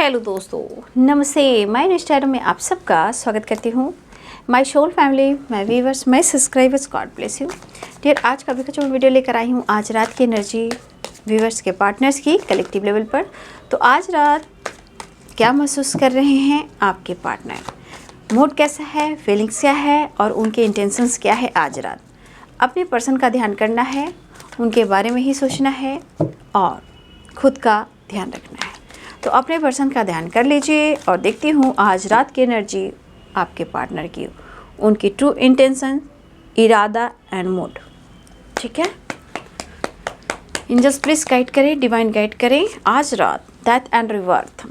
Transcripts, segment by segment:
Hello दोस्तों, नमस्ते। मैं इंस्टाग्राम में आप सबका स्वागत करती हूँ। My soul family, my viewers, my subscribers, god bless you dear. आज का जो वीडियो लेकर आई हूँ, आज रात की एनर्जी व्यूवर्स के पार्टनर्स की कलेक्टिव लेवल पर। तो आज रात क्या महसूस कर रहे हैं आपके पार्टनर, मूड कैसा है, फीलिंग्स क्या है और उनके इंटेंशंस क्या है। आज रात अपने पर्सन का ध्यान करना है, उनके बारे में ही सोचना है और खुद का ध्यान रखना है। तो अपने पर्सन का ध्यान कर लीजिए और देखती हूँ आज रात की एनर्जी आपके पार्टनर की, उनकी ट्रू इंटेंशन, इरादा एंड मूड। ठीक है, एंजल्स प्लीज गाइड करें, डिवाइन गाइड करें आज रात। डेथ एंड रिवर्थ,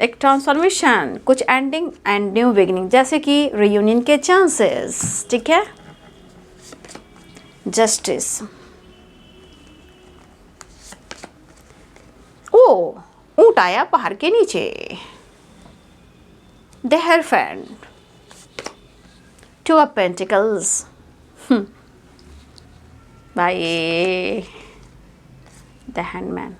एक ट्रांसफॉर्मेशन, कुछ एंडिंग एंड न्यू बिगिनिंग, जैसे कि रियूनियन के चांसेस। ठीक है, जस्टिस, ओ ऊंट आया पहाड़ के नीचे, द हेयरफैंट, टू ऑफ पेंटिकल्स, भाई the handman,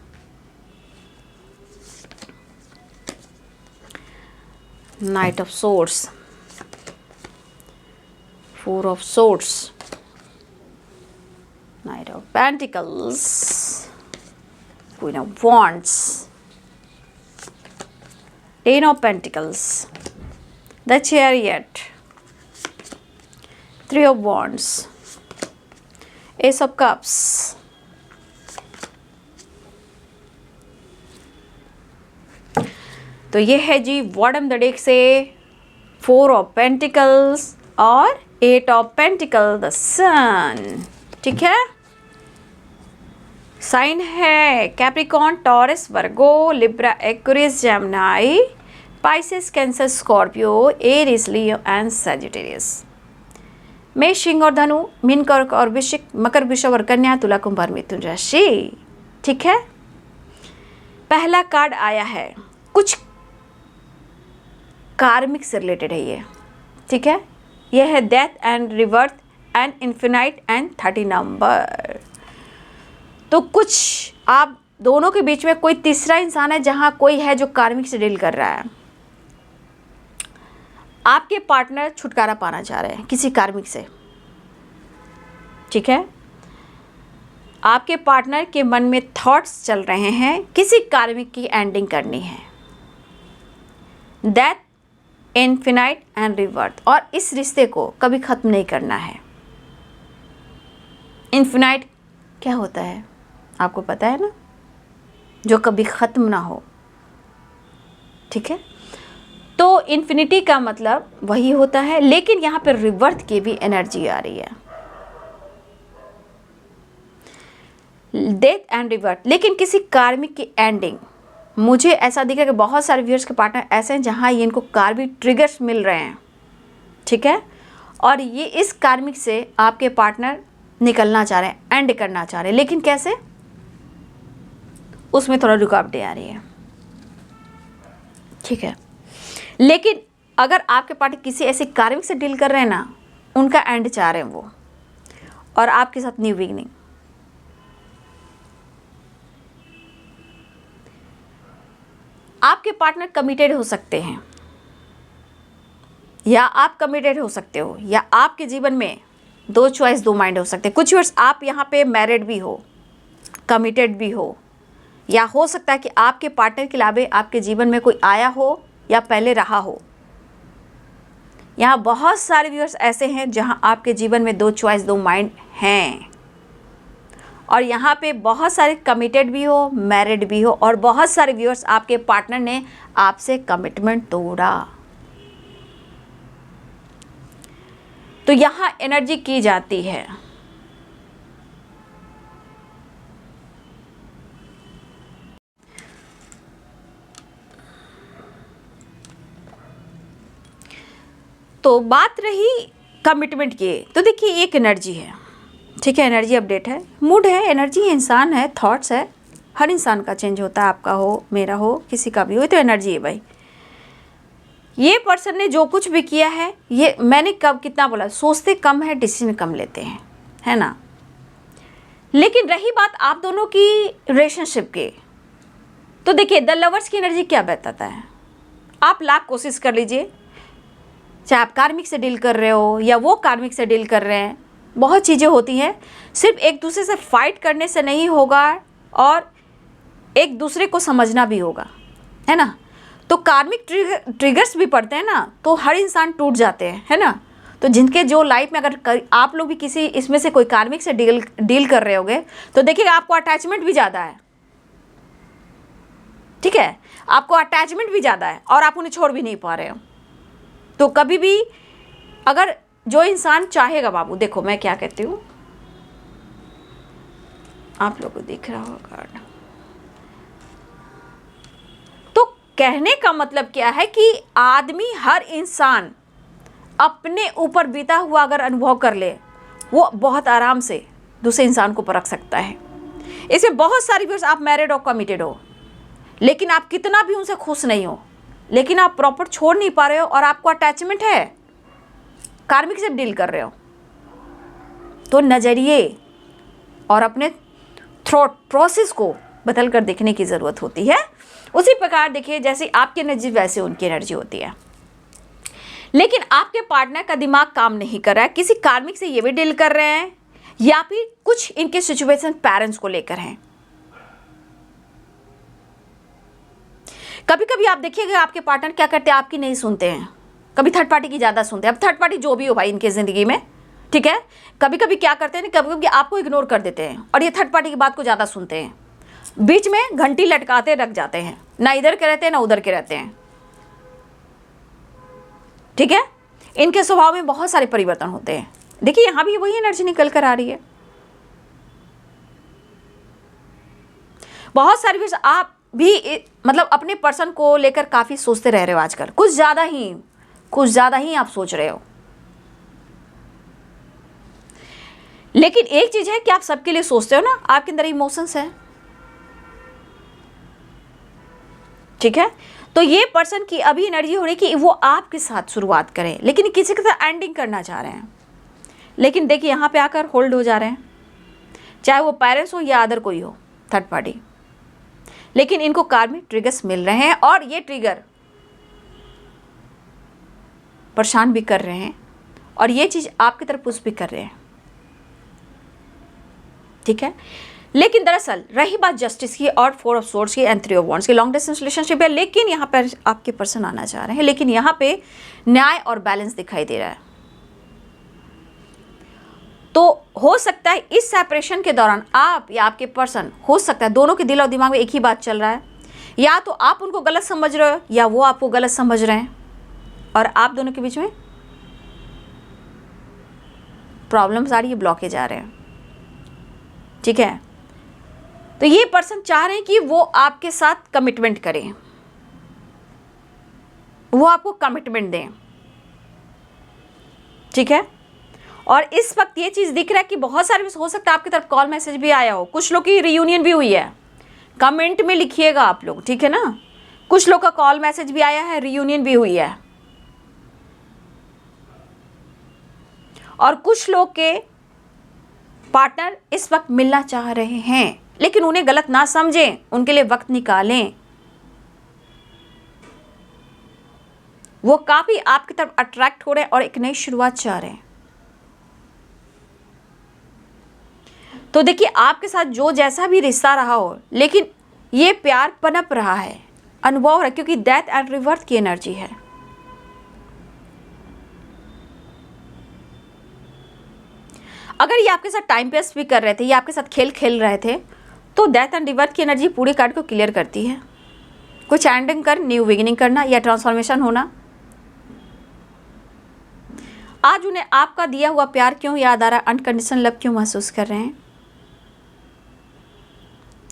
night of swords, four of swords, night of pentacles, queen of wands, Ten of Pentacles, the Chariot, Three of Wands, Ace of Cups, तो ये है जी बॉटम द डेक से four of pentacles और eight of pentacle, the सन। ठीक है, sign है Capricorn, taurus, Virgo, Libra, Aquarius, Gemini, Pisces, cancer, Scorpio, Aries, Leo and Sagittarius. मेष, सिंह और धनु, मीन, कर्क और वृश्चिक, मकर, वृषभ और कन्या, तुला, कुंभ और मिथुन राशि। ठीक है, पहला कार्ड आया है, कुछ कार्मिक से रिलेटेड है ये। ठीक है, यह है death and रिवर्थ and infinite and 30 number. तो कुछ आप दोनों के बीच में कोई तीसरा इंसान है, जहां कोई है जो कार्मिक से डील कर रहा है। आपके पार्टनर छुटकारा पाना चाह रहे हैं किसी कार्मिक से। ठीक है, आपके पार्टनर के मन में थॉट्स चल रहे हैं, किसी कार्मिक की एंडिंग करनी है। डेथ, इन्फिनाइट एंड रिवर्थ, और इस रिश्ते को कभी खत्म नहीं करना है। इन्फिनाइट क्या होता है आपको पता है ना, जो कभी ख़त्म ना हो। ठीक है, तो इन्फिनिटी का मतलब वही होता है, लेकिन यहाँ पर रिवर्थ की भी एनर्जी आ रही है, डेथ एंड रिवर्थ, लेकिन किसी कार्मिक की एंडिंग। मुझे ऐसा दिखा कि बहुत सारे व्यूअर्स के पार्टनर ऐसे हैं जहाँ ये इनको कार्मिक ट्रिगर्स मिल रहे हैं। ठीक है, और ये इस कार्मिक से आपके पार्टनर निकलना चाह रहे हैं, एंड करना चाह रहे हैं, लेकिन कैसे, उसमें थोड़ा रुकावटें आ रही है। ठीक है, लेकिन अगर आपके पार्टनर किसी ऐसे कार्मिक से डील कर रहे हैं ना, उनका एंड चाह रहे हैं वो, और आपके साथ न्यू बिगिनिंग। आपके पार्टनर कमिटेड हो सकते हैं या आप कमिटेड हो सकते हो, या आपके जीवन में दो चॉइस, दो माइंड हो सकते हैं। कुछ वर्ष आप यहाँ पे मैरिड भी हो, कमिटेड भी हो, या हो सकता है कि आपके पार्टनर के अलावा आपके जीवन में कोई आया हो या पहले रहा हो। यहाँ बहुत सारे व्यूअर्स ऐसे हैं जहाँ आपके जीवन में दो चॉइस, दो माइंड हैं, और यहाँ पे बहुत सारे कमिटेड भी हो, मैरिड भी हो, और बहुत सारे व्यूअर्स आपके पार्टनर ने आपसे कमिटमेंट तोड़ा। तो यहाँ एनर्जी की जाती है, तो बात रही कमिटमेंट की, तो देखिए एक एनर्जी है। ठीक है, एनर्जी अपडेट है, मूड है, एनर्जी है, इंसान है, थॉट्स है। हर इंसान का चेंज होता है, आपका हो, मेरा हो, किसी का भी हो, तो एनर्जी है भाई। ये पर्सन ने जो कुछ भी किया है, ये मैंने कब कितना बोला, सोचते कम है, डिसीजन कम लेते हैं, है ना। लेकिन रही बात आप दोनों की रिलेशनशिप की, तो देखिए द लवर्स की एनर्जी क्या बताता है, आप लाख कोशिश कर लीजिए, चाहे आप कार्मिक से डील कर रहे हो या वो कार्मिक से डील कर रहे हैं, बहुत चीज़ें होती हैं, सिर्फ एक दूसरे से फाइट करने से नहीं होगा और एक दूसरे को समझना भी होगा, है ना। तो कार्मिक ट्रिगर्स भी पड़ते हैं ना, तो हर इंसान टूट जाते हैं, है ना। तो जिनके जो लाइफ में अगर आप लोग भी किसी इसमें से कोई कार्मिक से डील कर रहे होगे तो देखिएगा आपको अटैचमेंट भी ज़्यादा है, ठीक है, आपको अटैचमेंट भी ज़्यादा है और आप उन्हें छोड़ भी नहीं पा रहे हो। तो कभी भी अगर जो इंसान चाहेगा, बाबू देखो मैं क्या कहती हूँ, आप लोगों को दिख रहा होगा, तो कहने का मतलब क्या है कि आदमी, हर इंसान अपने ऊपर बीता हुआ अगर अनुभव कर ले, वो बहुत आराम से दूसरे इंसान को परख सकता है। इसमें बहुत सारी व्यूअर्स, आप मैरिड हो, कमिटेड हो, लेकिन आप कितना भी उनसे खुश नहीं हो, लेकिन आप प्रॉपर छोड़ नहीं पा रहे हो और आपको अटैचमेंट है, कार्मिक से डील कर रहे हो, तो नज़रिए और अपने थॉट प्रोसेस को बदल कर देखने की ज़रूरत होती है। उसी प्रकार देखिए, जैसे आपकी एनर्जी वैसे उनकी एनर्जी होती है, लेकिन आपके पार्टनर का दिमाग काम नहीं कर रहा है, किसी कार्मिक से ये भी डील कर रहे हैं या फिर कुछ इनके सिचुएशन पेरेंट्स को लेकर हैं। कभी कभी आप देखिएगा आपके पार्टनर क्या करते हैं, आपकी नहीं सुनते हैं, कभी थर्ड पार्टी की ज़्यादा सुनते हैं। अब थर्ड पार्टी जो भी हो भाई इनकी ज़िंदगी में, ठीक है, कभी कभी क्या करते हैं, कभी कभी आपको इग्नोर कर देते हैं और ये थर्ड पार्टी की बात को ज़्यादा सुनते हैं, बीच में घंटी लटकाते रख जाते हैं, ना इधर के रहते हैं ना उधर के रहते हैं, ठीक है। इनके स्वभाव में बहुत सारे परिवर्तन होते हैं। देखिए यहां भी वही एनर्जी निकल कर आ रही है। बहुत सारी चीज़ आप भी मतलब अपने पर्सन को लेकर काफ़ी सोचते रह रहे हो आजकल, कुछ ज़्यादा ही आप सोच रहे हो। लेकिन एक चीज़ है कि आप सबके लिए सोचते हो ना, आपके अंदर इमोशंस है, ठीक है। तो ये पर्सन की अभी एनर्जी हो रही है कि वो आपके साथ शुरुआत करें, लेकिन किसी के साथ एंडिंग करना चाह रहे हैं, लेकिन देखिए यहाँ पे आकर होल्ड हो जा रहे हैं, चाहे वो पेरेंट्स हो या अदर कोई हो, थर्ड पार्टी, लेकिन इनको कार्मिक ट्रिगर्स मिल रहे हैं और ये ट्रिगर परेशान भी कर रहे हैं और ये चीज़ आपकी तरफ पुश भी कर रहे हैं, ठीक है। लेकिन दरअसल रही बात जस्टिस की और 4 ऑफ सोर्ड्स की एंड 3 ऑफ वॉन्ड्स की, लॉन्ग डिस्टेंस रिलेशनशिप है, लेकिन यहाँ पर आपके पर्सन आना चाह रहे हैं, लेकिन यहाँ पे न्याय और बैलेंस दिखाई दे रहा है। तो हो सकता है इस सेपरेशन के दौरान आप या आपके पर्सन, हो सकता है दोनों के दिल और दिमाग में एक ही बात चल रहा है, या तो आप उनको गलत समझ रहे हो या वो आपको गलत समझ रहे हैं और आप दोनों के बीच में प्रॉब्लम्स आ रही है, ब्लॉकेज आ रहे हैं, ठीक है। तो ये पर्सन चाह रहे हैं कि वो आपके साथ कमिटमेंट करें, वो आपको कमिटमेंट दें, ठीक है। और इस वक्त ये चीज़ दिख रहा है कि बहुत सारे, हो सकता है आपकी तरफ कॉल मैसेज भी आया हो, कुछ लोग की रियूनियन भी हुई है, कमेंट में लिखिएगा आप लोग, ठीक है ना। कुछ लोग का कॉल मैसेज भी आया है, रियूनियन भी हुई है, और कुछ लोग के पार्टनर इस वक्त मिलना चाह रहे हैं, लेकिन उन्हें गलत ना समझें, उनके लिए वक्त निकालें। वो काफी आपकी तरफ अट्रैक्ट हो रहे हैं और एक नई शुरुआत चाह रहे हैं। तो देखिए आपके साथ जो जैसा भी रिश्ता रहा हो, लेकिन ये प्यार पनप रहा है, अनुभव है, क्योंकि डेथ एंड रिबर्थ की एनर्जी है। अगर ये आपके साथ टाइम पास भी कर रहे थे, ये आपके साथ खेल खेल रहे थे, तो डेथ एंड रिबर्थ की एनर्जी पूरी कार्ड को क्लियर करती है। कुछ एंडिंग कर, न्यू बिगिनिंग करना या ट्रांसफॉर्मेशन होना। आज उन्हें आपका दिया हुआ प्यार क्यों याद आ रहा है, अनकंडीशनल लव क्यों महसूस कर रहे हैं?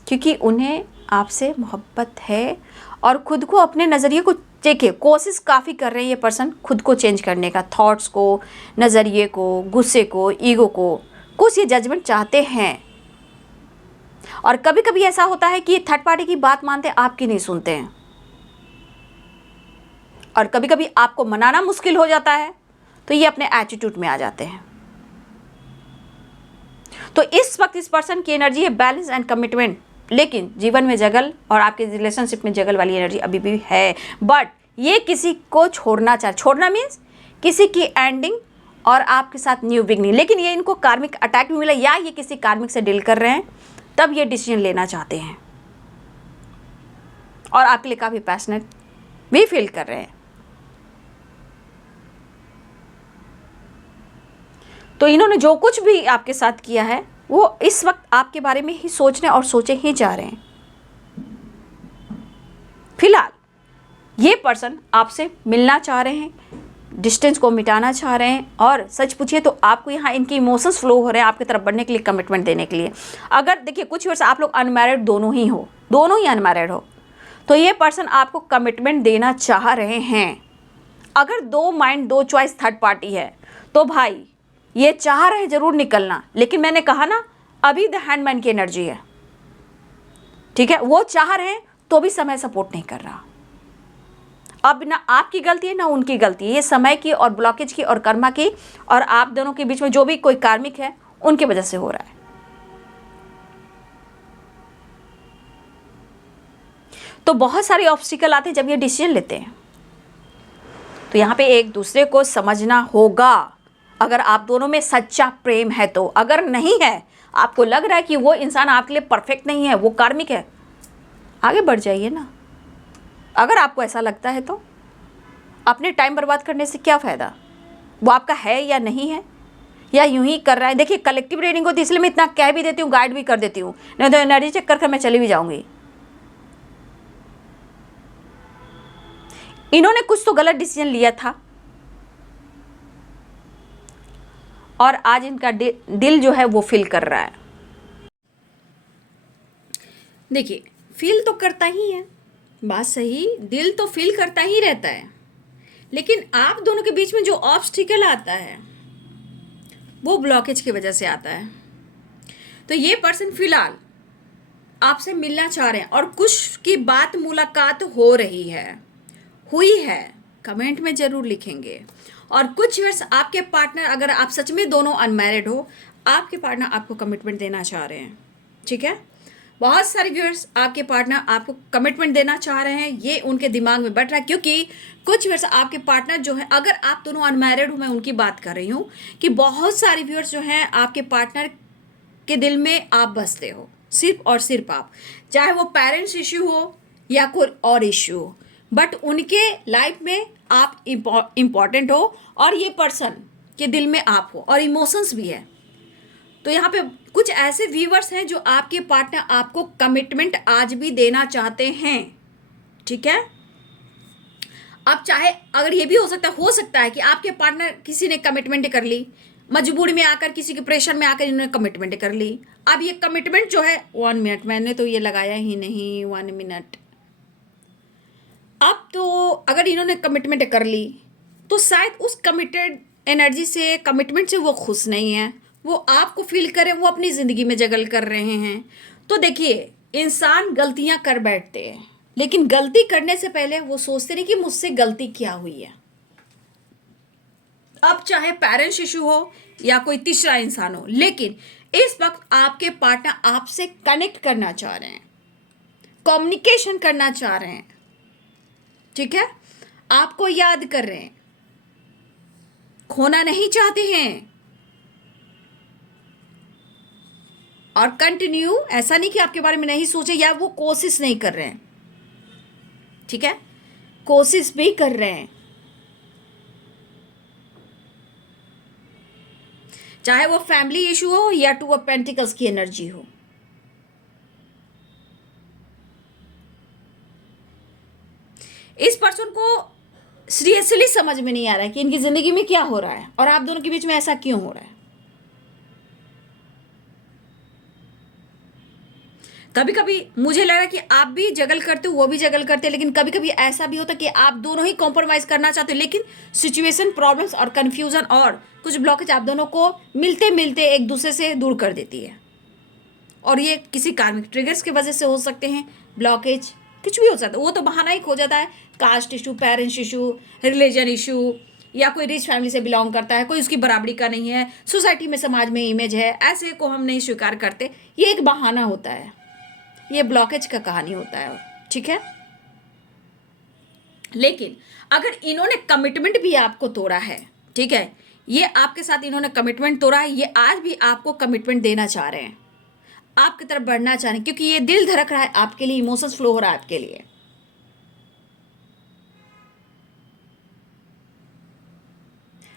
क्योंकि उन्हें आपसे मोहब्बत है और खुद को, अपने नज़रिए को देखिए, कोशिश काफ़ी कर रहे हैं ये पर्सन खुद को चेंज करने का, थॉट्स को, नज़रिए को, गुस्से को, ईगो को, कुछ ये जजमेंट चाहते हैं। और कभी कभी ऐसा होता है कि ये थर्ड पार्टी की बात मानते हैं, आपकी नहीं सुनते हैं, और कभी कभी आपको मनाना मुश्किल हो जाता है, तो ये अपने एटीट्यूड में आ जाते हैं। तो इस वक्त इस पर्सन की एनर्जी है बैलेंस एंड कमिटमेंट, लेकिन जीवन में जगल और आपके रिलेशनशिप में जगल वाली एनर्जी अभी भी है। बट ये किसी को छोड़ना मीन्स किसी की एंडिंग और आपके साथ न्यू बिगनिंग। लेकिन ये इनको कार्मिक अटैक भी मिला या ये किसी कार्मिक से डील कर रहे हैं, तब ये डिसीजन लेना चाहते हैं और आपके लिए काफ़ी पैशनेट भी फील कर रहे हैं। तो इन्होंने जो कुछ भी आपके साथ किया है वो इस वक्त आपके बारे में ही सोचने और सोचे ही जा रहे हैं। फिलहाल ये पर्सन आपसे मिलना चाह रहे हैं, डिस्टेंस को मिटाना चाह रहे हैं, और सच पूछिए तो आपको यहाँ इनके इमोशंस फ्लो हो रहे हैं आपकी तरफ बढ़ने के लिए, कमिटमेंट देने के लिए। अगर देखिए कुछ वर्ष आप लोग अनमैरिड दोनों ही अनमैरिड हो, तो ये पर्सन आपको कमिटमेंट देना चाह रहे हैं। अगर दो माइंड दो चॉइस थर्ड पार्टी है तो भाई ये चाह रहे हैं जरूर निकलना, लेकिन मैंने कहा ना अभी द हैंडमैन की एनर्जी है, ठीक है। वो चाह रहे हैं तो भी समय सपोर्ट नहीं कर रहा। अब ना आपकी गलती है ना उनकी गलती है, ये समय की और ब्लॉकेज की और कर्मा की और आप दोनों के बीच में जो भी कोई कार्मिक है उनकी वजह से हो रहा है। तो बहुत सारे ऑब्स्टिकल आते हैं जब ये डिसीजन लेते हैं, तो यहाँ पे एक दूसरे को समझना होगा। अगर आप दोनों में सच्चा प्रेम है तो, अगर नहीं है, आपको लग रहा है कि वो इंसान आपके लिए परफेक्ट नहीं है, वो कार्मिक है, आगे बढ़ जाइए ना। अगर आपको ऐसा लगता है तो अपने टाइम बर्बाद करने से क्या फ़ायदा? वो आपका है या नहीं है, या यूं ही कर रहा है। देखिए कलेक्टिव रीडिंग होती है इसलिए मैं इतना कह भी देती हूँ, गाइड भी कर देती हूँ, नहीं तो एनर्जी चेक कर मैं चली भी जाऊँगी। इन्होंने कुछ तो गलत डिसीजन लिया था और आज इनका दिल जो है वो फील कर रहा है। देखिए फील तो करता ही है, बात सही, दिल तो फील करता ही रहता है, लेकिन आप दोनों के बीच में जो ऑब्स्टिकल आता है वो ब्लॉकेज की वजह से आता है। तो ये पर्सन फिलहाल आपसे मिलना चाह रहे हैं और कुछ की बात मुलाकात हो रही है, हुई है, कमेंट में जरूर लिखेंगे। और कुछ वर्ष आपके पार्टनर, अगर आप सच में दोनों अनमैरिड हो, आपके पार्टनर आपको कमिटमेंट देना चाह रहे हैं, ठीक है। बहुत सारे व्यूअर्स आपके पार्टनर आपको कमिटमेंट देना चाह रहे हैं, ये उनके दिमाग में बैठ रहा है, क्योंकि कुछ व्यूअर्स आपके पार्टनर जो है, अगर आप दोनों अनमैरिड हो, मैं उनकी बात कर रही हूँ कि बहुत सारे व्यूअर्स जो हैं आपके पार्टनर के दिल में आप बसते हो, सिर्फ और सिर्फ आप, चाहे वो पेरेंट्स इश्यू हो या कोई और इश्यू हो, बट उनके लाइफ में आप इम्पॉर्टेंट हो और ये पर्सन के दिल में आप हो और इमोशंस भी है। तो यहाँ पे कुछ ऐसे व्यूअर्स हैं जो आपके पार्टनर आपको कमिटमेंट आज भी देना चाहते हैं, ठीक है। अब चाहे अगर ये भी हो सकता है कि आपके पार्टनर किसी ने कमिटमेंट कर ली, मजबूरी में आकर, किसी के प्रेशर में आकर इन्होंने कमिटमेंट कर ली। अब ये कमिटमेंट जो है 1 मिनट, मैंने तो ये लगाया ही नहीं 1 मिनट। अब तो अगर इन्होंने कमिटमेंट कर ली तो शायद उस कमिटेड एनर्जी से, कमिटमेंट से वो खुश नहीं है, वो आपको फील करें वो अपनी ज़िंदगी में जगल कर रहे हैं। तो देखिए इंसान गलतियां कर बैठते हैं, लेकिन गलती करने से पहले वो सोचते नहीं कि मुझसे गलती क्या हुई है। अब चाहे पेरेंट्स इशू हो या कोई तीसरा इंसान हो, लेकिन इस वक्त आपके पार्टनर आपसे कनेक्ट करना चाह रहे हैं, कम्युनिकेशन करना चाह रहे हैं, ठीक है। आपको याद कर रहे हैं, खोना नहीं चाहते हैं, और कंटिन्यू, ऐसा नहीं कि आपके बारे में नहीं सोचे या वो कोशिश नहीं कर रहे हैं, ठीक है, कोशिश भी कर रहे हैं। चाहे वो फैमिली इशू हो या 2 ऑफ पेंटिकल्स की एनर्जी हो। इस पर्सन को सीरियसली समझ में नहीं आ रहा है कि इनकी जिंदगी में क्या हो रहा है और आप दोनों के बीच में ऐसा क्यों हो रहा है। कभी कभी मुझे लग रहा है कि आप भी जगल करते हो, वो भी जगल करते हैं, लेकिन कभी कभी ऐसा भी होता है कि आप दोनों ही कॉम्प्रोमाइज़ करना चाहते हो, लेकिन सिचुएशन, प्रॉब्लम्स और कन्फ्यूज़न और कुछ ब्लॉकेज आप दोनों को मिलते मिलते एक दूसरे से दूर कर देती है। और ये किसी कार्मिक ट्रिगर्स की वजह से हो सकते हैं, ब्लॉकेज कुछ भी हो सकता है, वो तो बहाना ही खो जाता है। Caste issue, parents issue, religion issue, या कोई रिच फैमिली से बिलोंग करता है, कोई उसकी बराबरी का नहीं है, सोसाइटी में, समाज में इमेज है, ऐसे को हम नहीं स्वीकार करते, ये एक बहाना होता है। ये ब्लॉकेज का कहानी होता है, ठीक है। लेकिन अगर इन्होंने कमिटमेंट भी आपको तोड़ा है, ठीक है, ये आपके साथ इन्होंने कमिटमेंट तोड़ा है, ये आज भी आपको कमिटमेंट देना चाह रहे हैं, आपकी तरफ बढ़ना चाह रहे हैं, क्योंकि ये दिल धड़क रहा है आपके लिए, इमोशंस फ्लो हो रहा है आपके लिए।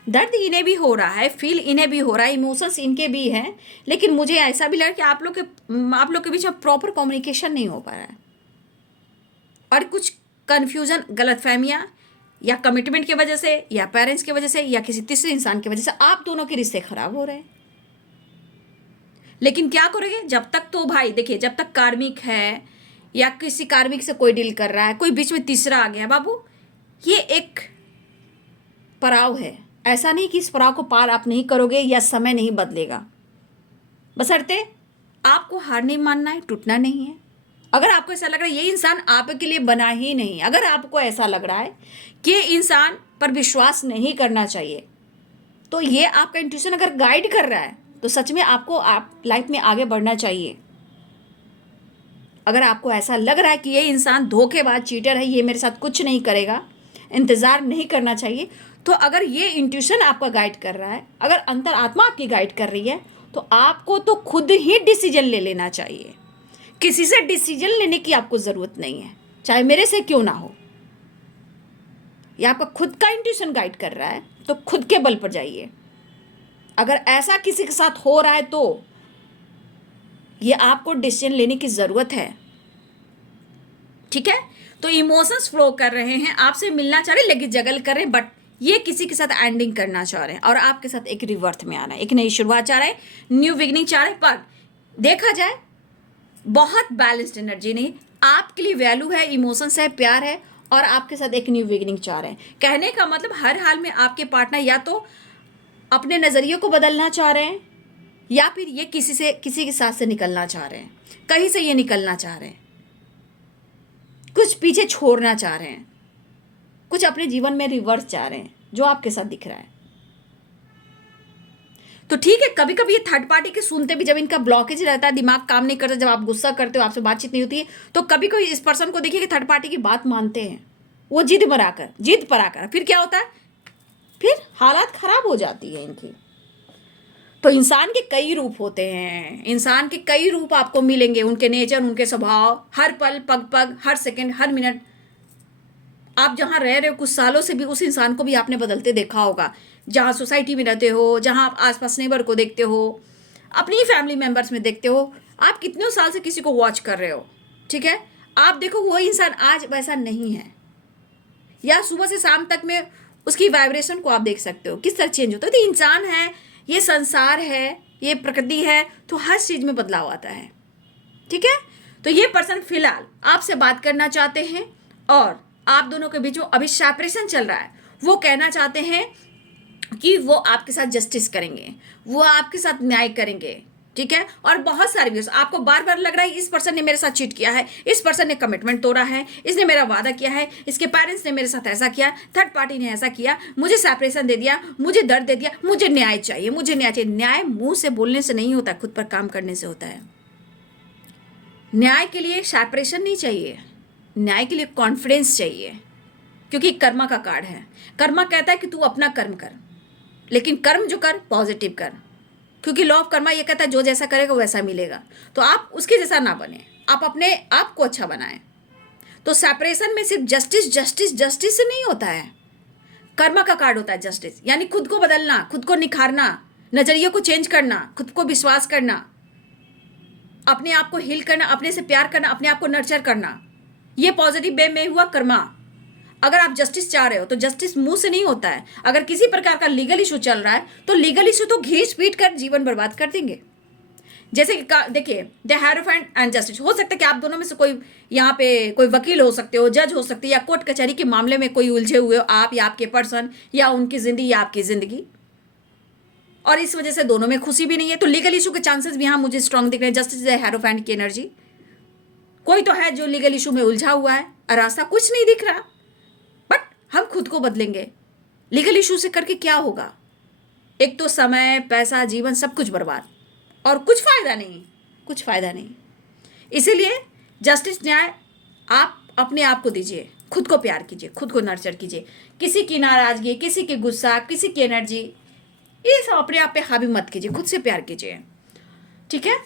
दर्द इन्हें भी हो रहा है, फील इन्हें भी हो रहा है, इमोशंस इनके भी हैं, लेकिन मुझे ऐसा भी लगा कि आप लोग के बीच में प्रॉपर कम्युनिकेशन नहीं हो पा रहा है, और कुछ कन्फ्यूजन, गलतफहमियां, या कमिटमेंट की वजह से, या पेरेंट्स की वजह से, या किसी तीसरे इंसान की वजह से आप दोनों के रिश्ते खराब हो रहे हैं। लेकिन क्या करोगे? जब तक तो भाई देखिए, जब तक कार्मिक है या किसी कार्मिक से कोई डील कर रहा है, कोई बीच में तीसरा आ गया, बाबू ये एक पड़ाव है। ऐसा नहीं कि इस पड़ाव को पार आप नहीं करोगे या समय नहीं बदलेगा, बशर्ते आपको हार नहीं मानना है, टूटना नहीं है। अगर आपको ऐसा लग रहा है ये इंसान आपके लिए बना ही नहीं, अगर आपको ऐसा लग रहा है कि इंसान पर विश्वास नहीं करना चाहिए, तो ये आपका इंट्यूशन अगर गाइड कर रहा है तो सच में आपको आप लाइफ में आगे बढ़ना चाहिए। अगर आपको ऐसा लग रहा है कि ये इंसान धोखेबाज, चीटर है, ये मेरे साथ कुछ नहीं करेगा, इंतज़ार नहीं करना चाहिए, तो अगर ये इंट्यूशन आपका गाइड कर रहा है, अगर अंतर आत्मा आपकी गाइड कर रही है, तो आपको तो खुद ही डिसीजन ले लेना चाहिए। किसी से डिसीजन लेने की आपको ज़रूरत नहीं है, चाहे मेरे से क्यों ना हो। या आपका खुद का इंट्यूशन गाइड कर रहा है तो खुद के बल पर जाइए। अगर ऐसा किसी के साथ हो रहा है तो ये आपको डिसीजन लेने की ज़रूरत है, ठीक है। तो इमोशंस फ्लो कर रहे हैं, आपसे मिलना चाह रहे हैं, लेकिन जगल कर रहे हैं, बट ये किसी के साथ एंडिंग करना चाह रहे हैं और आपके साथ एक रिवर्थ में आना है, एक नई शुरुआत चाह रहे हैं, न्यू बिगिनिंग चाह रहे हैं। पर देखा जाए बहुत बैलेंस्ड एनर्जी नहीं, आपके लिए वैल्यू है, इमोशंस है, प्यार है, और आपके साथ एक न्यू बिगिनिंग चाह रहे हैं। कहने का मतलब हर हाल में आपके पार्टनर या तो अपने नज़रिए को बदलना चाह रहे हैं, या फिर ये किसी के साथ से निकलना चाह रहे हैं, कहीं से ये निकलना चाह रहे हैं, कुछ पीछे छोड़ना चाह रहे हैं, कुछ अपने जीवन में रिवर्स चाह रहे हैं, जो आपके साथ दिख रहा है। तो ठीक है, कभी कभी ये थर्ड पार्टी के सुनते भी, जब इनका ब्लॉकेज रहता है, दिमाग काम नहीं करता, जब आप गुस्सा करते हो, आपसे बातचीत नहीं होती है, तो कभी कभी इस पर्सन को देखिए कि थर्ड पार्टी की बात मानते हैं, वो जिद पर आकर फिर क्या होता है, फिर हालात खराब हो जाती है इनकी। तो इंसान के कई रूप होते हैं, इंसान के कई रूप आपको मिलेंगे, उनके नेचर, उनके स्वभाव, हर पल, पग पग, हर सेकंड, हर मिनट। आप जहाँ रह रहे हो कुछ सालों से भी उस इंसान को भी आपने बदलते देखा होगा, जहाँ सोसाइटी में रहते हो, जहाँ आप आसपास नेबर को देखते हो, अपनी फैमिली मेम्बर्स में देखते हो, आप कितने साल से किसी को वॉच कर रहे हो, ठीक है। आप देखो वो इंसान आज वैसा नहीं है, या सुबह से शाम तक में उसकी वाइब्रेशन को आप देख सकते हो किस तरह चेंज होता है। तो इंसान है, ये संसार है, ये प्रकृति है, तो हर चीज़ में बदलाव आता है, ठीक है। तो ये पर्सन फिलहाल आपसे बात करना चाहते हैं, और आप दोनों के बीच जो अभी सेपरेशन चल रहा है, वो कहना चाहते हैं कि वो आपके साथ जस्टिस करेंगे, वो आपके साथ न्याय करेंगे, ठीक है। और बहुत सारे व्यूज आपको बार बार लग रहा है इस पर्सन ने मेरे साथ चीट किया है, इस पर्सन ने कमिटमेंट तोड़ा है, इसने मेरा वादा किया है, इसके पेरेंट्स ने मेरे साथ ऐसा किया, थर्ड पार्टी ने ऐसा किया, मुझे सेपरेशन दे दिया, मुझे दर्द दे दिया, मुझे न्याय चाहिए, मुझे न्याय चाहिए। न्याय मुंह से बोलने से नहीं होता, खुद पर काम करने से होता है। न्याय के लिए सेपरेशन नहीं चाहिए, न्याय के लिए कॉन्फिडेंस चाहिए, क्योंकि कर्मा का कार्ड है। कर्मा कहता है कि तू अपना कर्म कर, लेकिन कर्म जो कर पॉजिटिव कर, क्योंकि लॉ ऑफ कर्मा ये कहता है जो जैसा करेगा वैसा मिलेगा। तो आप उसके जैसा ना बने, आप अपने आप को अच्छा बनाएं। तो सेपरेशन में सिर्फ जस्टिस जस्टिस जस्टिस से नहीं होता है, कर्मा का कार्ड होता है जस्टिस, यानी खुद को बदलना, खुद को निखारना, नजरिए को चेंज करना, खुद को विश्वास करना, अपने आप को हील करना, अपने से प्यार करना, अपने आप को नर्चर करना, ये पॉजिटिव वे में हुआ कर्मा। अगर आप जस्टिस चाह रहे हो तो जस्टिस मुंह से नहीं होता है। अगर किसी प्रकार का लीगल इशू चल रहा है तो लीगल इशू तो घींच पीट कर जीवन बर्बाद कर देंगे। जैसे कि देखिए, द हेरोफेंट एंड जस्टिस, हो सकता है कि आप दोनों में से कोई यहाँ पे कोई वकील हो सकते हो, जज हो सकते हो, या कोर्ट कचहरी के मामले में कोई उलझे हुए हो, आप या आपके पर्सन, या उनकी जिंदगी या आपकी जिंदगी, और इस वजह से दोनों में खुशी भी नहीं है। तो लीगल इशू के चांसेस भी यहाँ मुझे स्ट्रांग दिख रहे हैं। जस्टिस द हेरोफेंट की एनर्जी, कोई तो है जो लीगल इशू में उलझा हुआ है और रास्ता कुछ नहीं दिख रहा, बट हम खुद को बदलेंगे। लीगल इशू से करके क्या होगा? एक तो समय, पैसा, जीवन सब कुछ बर्बाद, और कुछ फायदा नहीं, कुछ फायदा नहीं। इसीलिए जस्टिस, न्याय आप अपने आप को दीजिए, खुद को प्यार कीजिए, खुद को नर्चर कीजिए। किसी की नाराजगी, किसी की गुस्सा, किसी की एनर्जी, ये सब अपने आप पे हावी मत कीजिए, खुद से प्यार कीजिए, ठीक है।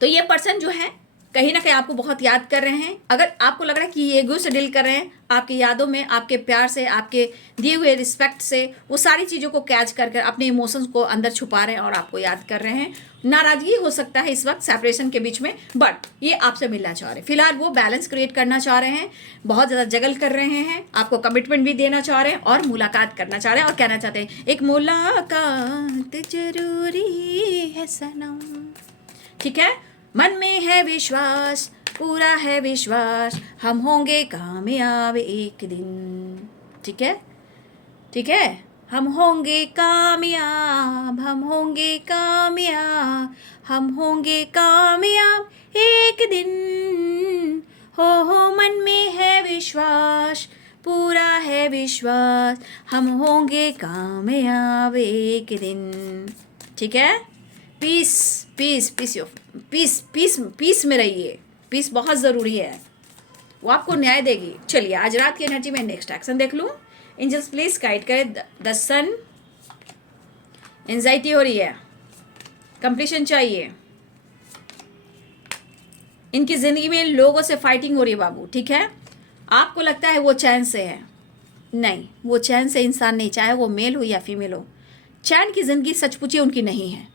तो ये पर्सन जो है कहीं ना कहीं आपको बहुत याद कर रहे हैं। अगर आपको लग रहा है कि ये ईगो से डील कर रहे हैं, आपकी यादों में, आपके प्यार से, आपके दिए हुए रिस्पेक्ट से वो सारी चीज़ों को कैच कर कर अपने इमोशंस को अंदर छुपा रहे हैं और आपको याद कर रहे हैं। नाराजगी हो सकता है इस वक्त सेपरेशन के बीच में, बट ये आपसे मिलना चाह रहे हैं। फिलहाल वो बैलेंस क्रिएट करना चाह रहे हैं, बहुत ज़्यादा जगल कर रहे हैं, आपको कमिटमेंट भी देना चाह रहे हैं और मुलाकात करना चाह रहे हैं और कहना चाहते हैं एक मुलाकात जरूरी है सनम, ठीक है। मन में है विश्वास, पूरा है विश्वास, हम होंगे कामयाब एक दिन, ठीक है, ठीक है। हम होंगे कामयाब, हम होंगे कामयाब, हम होंगे कामयाब एक दिन, हो मन में है विश्वास, पूरा है विश्वास, हम होंगे कामयाब एक दिन, ठीक है। Peace peace peace peace peace peace में रहिए, पीस बहुत ज़रूरी है, वो आपको न्याय देगी। चलिए आज रात की एनर्जी में नेक्स्ट एक्शन देख लूँ। एंजल्स प्लीज गाइड करें। द सन, एंजाइटी हो रही है, कंप्लीशन चाहिए, इनकी ज़िंदगी में लोगों से फाइटिंग हो रही है बाबू, ठीक है। आपको लगता है वो चैन से है, नहीं, वो चैन से इंसान नहीं, चाहे वो मेल हो या फीमेल हो। चैन की ज़िंदगी सच पूछिए उनकी नहीं है।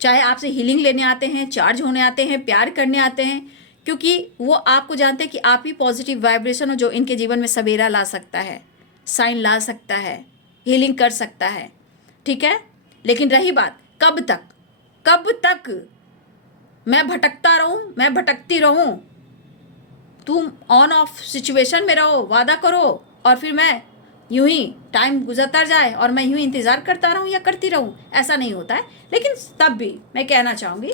चाहे आपसे हीलिंग लेने आते हैं, चार्ज होने आते हैं, प्यार करने आते हैं, क्योंकि वो आपको जानते हैं कि आप ही पॉजिटिव वाइब्रेशन हो जो इनके जीवन में सवेरा ला सकता है, साइन ला सकता है, हीलिंग कर सकता है, ठीक है। लेकिन रही बात कब तक, कब तक मैं भटकता रहूं, मैं भटकती रहूं, तुम ऑन ऑफ सिचुएशन में रहो, वादा करो और फिर मैं यूं ही टाइम गुजरता जाए और मैं यूं इंतज़ार करता रहूं या करती रहूं, ऐसा नहीं होता है। लेकिन तब भी मैं कहना चाहूँगी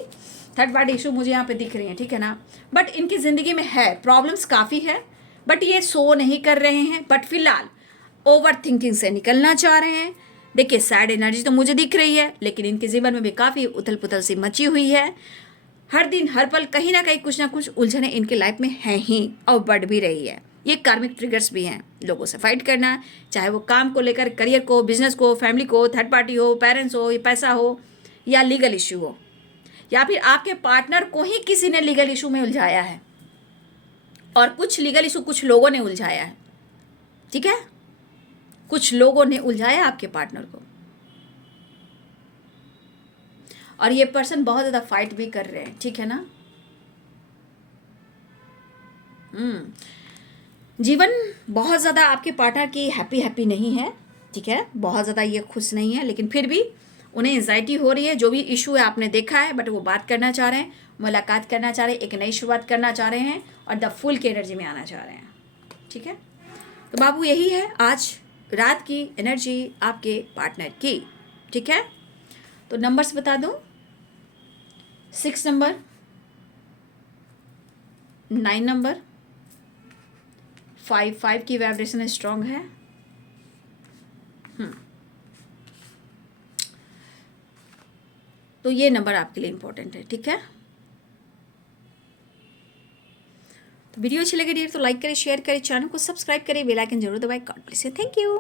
थर्ड पार्टी इशू मुझे यहाँ पे दिख रही है, ठीक है ना। बट इनकी ज़िंदगी में है प्रॉब्लम्स काफ़ी है, बट ये शो नहीं कर रहे हैं, बट फिलहाल ओवर थिंकिंग से निकलना चाह रहे हैं। देखिए सैड एनर्जी तो मुझे दिख रही है, लेकिन इनके जीवन में भी काफ़ी उथल पुथल सी मची हुई है। हर दिन हर पल कहीं ना कुछ उलझने इनके लाइफ में हैं ही और बढ़ भी रही है। ये कार्मिक ट्रिगर्स भी हैं, लोगों से फाइट करना, चाहे वो काम को लेकर, करियर को, बिजनेस को, फैमिली को, थर्ड पार्टी हो, पेरेंट्स हो, या पैसा हो, या लीगल इशू हो, या फिर आपके पार्टनर को ही किसी ने लीगल इशू में उलझाया है। और कुछ लीगल इशू कुछ लोगों ने उलझाया है, ठीक है, कुछ लोगों ने उलझाया आपके पार्टनर को। और ये पर्सन बहुत ज़्यादा फाइट भी कर रहे हैं, ठीक है ना। जीवन बहुत ज़्यादा आपके पार्टनर की हैप्पी नहीं है, ठीक है, बहुत ज़्यादा ये खुश नहीं है, लेकिन फिर भी उन्हें एंजाइटी हो रही है। जो भी इशू है आपने देखा है, बट वो बात करना चाह रहे हैं, मुलाकात करना चाह रहे हैं, एक नई शुरुआत करना चाह रहे हैं और द फुल की एनर्जी में आना चाह रहे हैं, ठीक है। तो बाबू यही है आज रात की एनर्जी आपके पार्टनर की, ठीक है। तो नंबर्स बता दूं, 6 नंबर, 9 नंबर, 5 की वाइब्रेशन स्ट्रांग है। तो ये नंबर आपके लिए इंपॉर्टेंट है, ठीक है। तो वीडियो अच्छी लगे डियर तो लाइक करें, शेयर करें, चैनल को सब्सक्राइब करें, बेल आइकन जरूर दबाएं। God bless you, thank you.